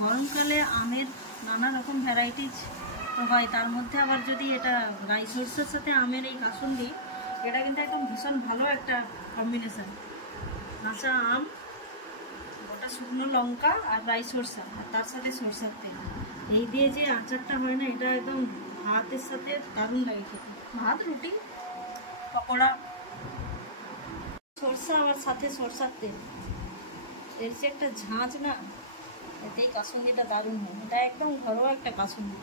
গরমকালে আমের নানা রকম ভ্যারাইটিস হয়, তার মধ্যে আবার যদি এটা রাই সরষের সাথে আমের এই কাসুন্দি, এটা কিন্তু একদম ভীষণ ভালো একটা কম্বিনেশান। কাঁচা আম, গোটা শুকনো লঙ্কা আর রাই সরষা, আর তার সাথে সরষের তেল, এই দিয়ে যে আচারটা হয় না, এটা একদম ভাতের সাথে দারুণ লাগে খেতে। ভাত, রুটি, পকোড়া, সরষা আবার সাথে সরষার তেল, এর যে একটা ঝাঁঝ না, এতেই কাসুন্দিটা দারুণ হয়। এটা একদম ঘরোয়া একটা কাসুন্দি।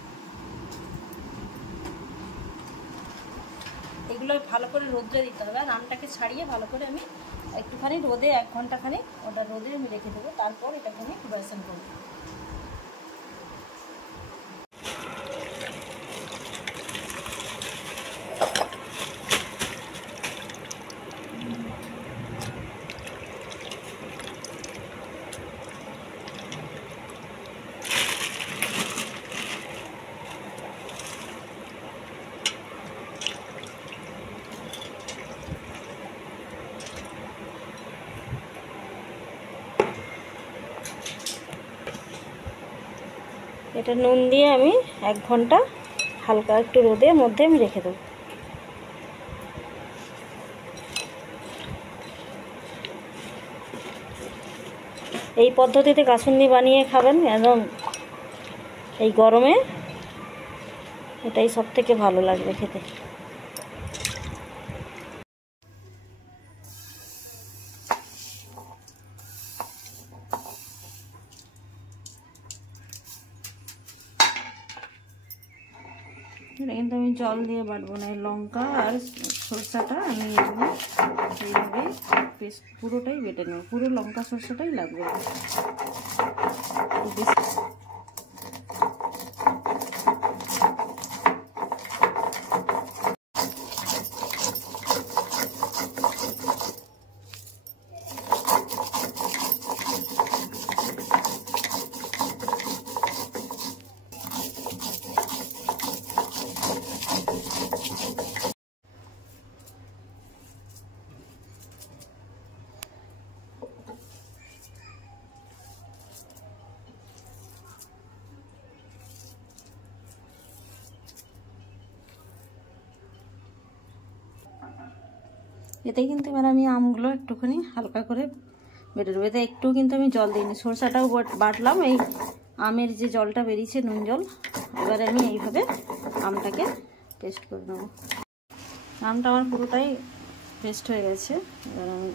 এগুলো ভালো করে রোদ্রে দিতে হবে, আর আমটাকে ছাড়িয়ে ভালো করে আমি একটুখানি রোদে 1 ঘন্টাখানি ওটা রোদে আমি রেখে দেবো, তারপর এটাকে আমি প্রিপারেশন করবো। এটা নুন দিয়ে আমি 1 ঘন্টা হালকা একটু রোদের মধ্যে আমি রেখে দেবো। এই পদ্ধতিতে কাসুন্দি বানিয়ে খাবেন, একদম এই গরমে এটাই সবথেকে ভালো লাগবে খেতে। এটা কিন্তু আমি জল দিয়ে বাটবো না, লঙ্কা আর সরষাটা আমি এইভাবে পেস্ট পুরোটাই বেটে নেব, পুরো লঙ্কা সরষাটাই লাগবে। এতে কিন্তু এবার আমি আমগুলো একটুখানি হালকা করে বেটে দেবো। এতে একটু কিন্তু আমি জল দিইনি, সরষাটাও বাটলাম, এই আমের যে জলটা বেরিয়েছে নুন জল, এবারে আমি এইভাবে আমটাকে পেস্ট করে নেবো। আমটা আমার পুরোটাই পেস্ট হয়ে গেছে। এবার আমি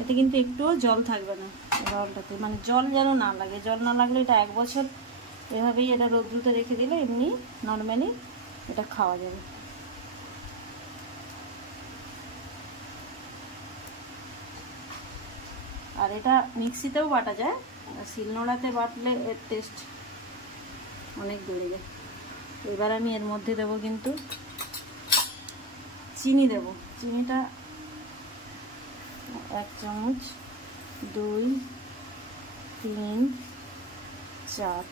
এতে কিন্তু একটুও জল থাকবে না জলটাতে, মানে জল যেন না লাগে। জল না লাগলে এটা 1 বছর এভাবেই এটা রোদ্রুতে রেখে দিলে এমনি নর্মালি এটা খাওয়া যাবে। আর এটা মিক্সিতেও বাটা যায়, আর শিলনোড়াতে বাটলে এর টেস্ট অনেক বেড়ে যায়। এবার আমি এর মধ্যে দেবো কিন্তু চিনি দেব। চিনিটা 1 চামচ, 2, 3, 4।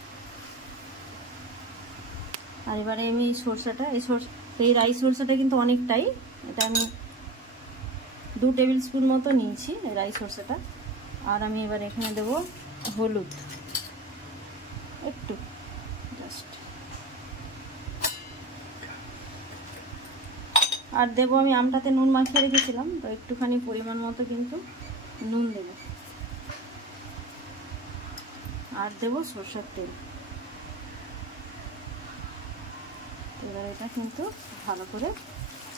আর এবারে আমি এই সরষাটা, এই রাই সরষাটা কিন্তু অনেকটাই, এটা আমি 2 টেবিল স্পুন মতো নিয়েছি রাই সরষাটা। আর আমি এবার এখানে দেব হলুদ একটু, জাস্ট। আর দেবো আমি আমটাতে নুন মাখিয়ে রেখেছিলাম, তো একটুখানি পরিমাণ মতো কিন্তু নুন দেব। আর দেবো সরষের তেল। এবার এটা কিন্তু ভালো করে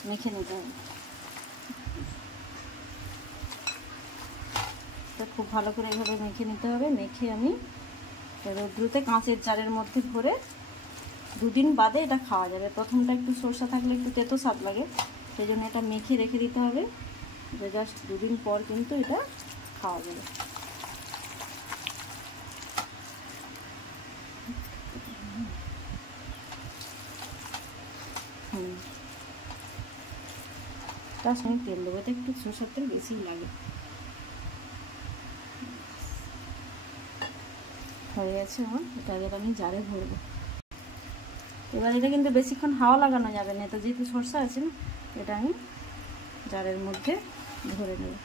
মেখে নিতে হবে। খুব ভালো করে এইভাবে মেখে নিতে হবে। মেখে আমি রোদ্রুতে কাঁচের জারের মধ্যে ভরে 2 দিন বাদে এটা খাওয়া যাবে। প্রথমটা একটু সরষা থাকলে একটু তেতো স্বাদ লাগে, সেই জন্য এটা মেখে রেখে দিতে হবে। জাস্ট 2 দিন পর কিন্তু এটা খাওয়া যাবে। তার সঙ্গে তেল দেবো, এটা একটু সরষের তেল বেশি লাগে। হয়ে গেছে আমার, এটা এবার আমি জারে ভরবো। এবার এটা কিন্তু বেশিক্ষণ হাওয়া লাগানো যাবে না, তো যেহেতু সরষা আছে না, এটা আমি জারের মধ্যে ভরে নেব।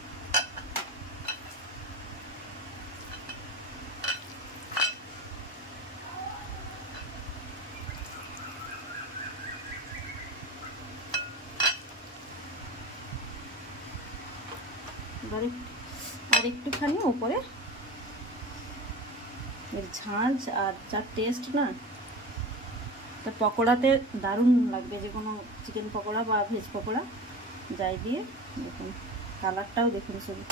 এবারে আর একটুখানি ওপরে এর ঝাঁঝ আর যার টেস্ট না, তা পকোড়াতে দারুণ লাগবে, যে কোনো চিকেন পকোড়া বা ভেজ পকোড়া যাই দিয়ে। দেখুন কালারটাও দেখুন শুধু।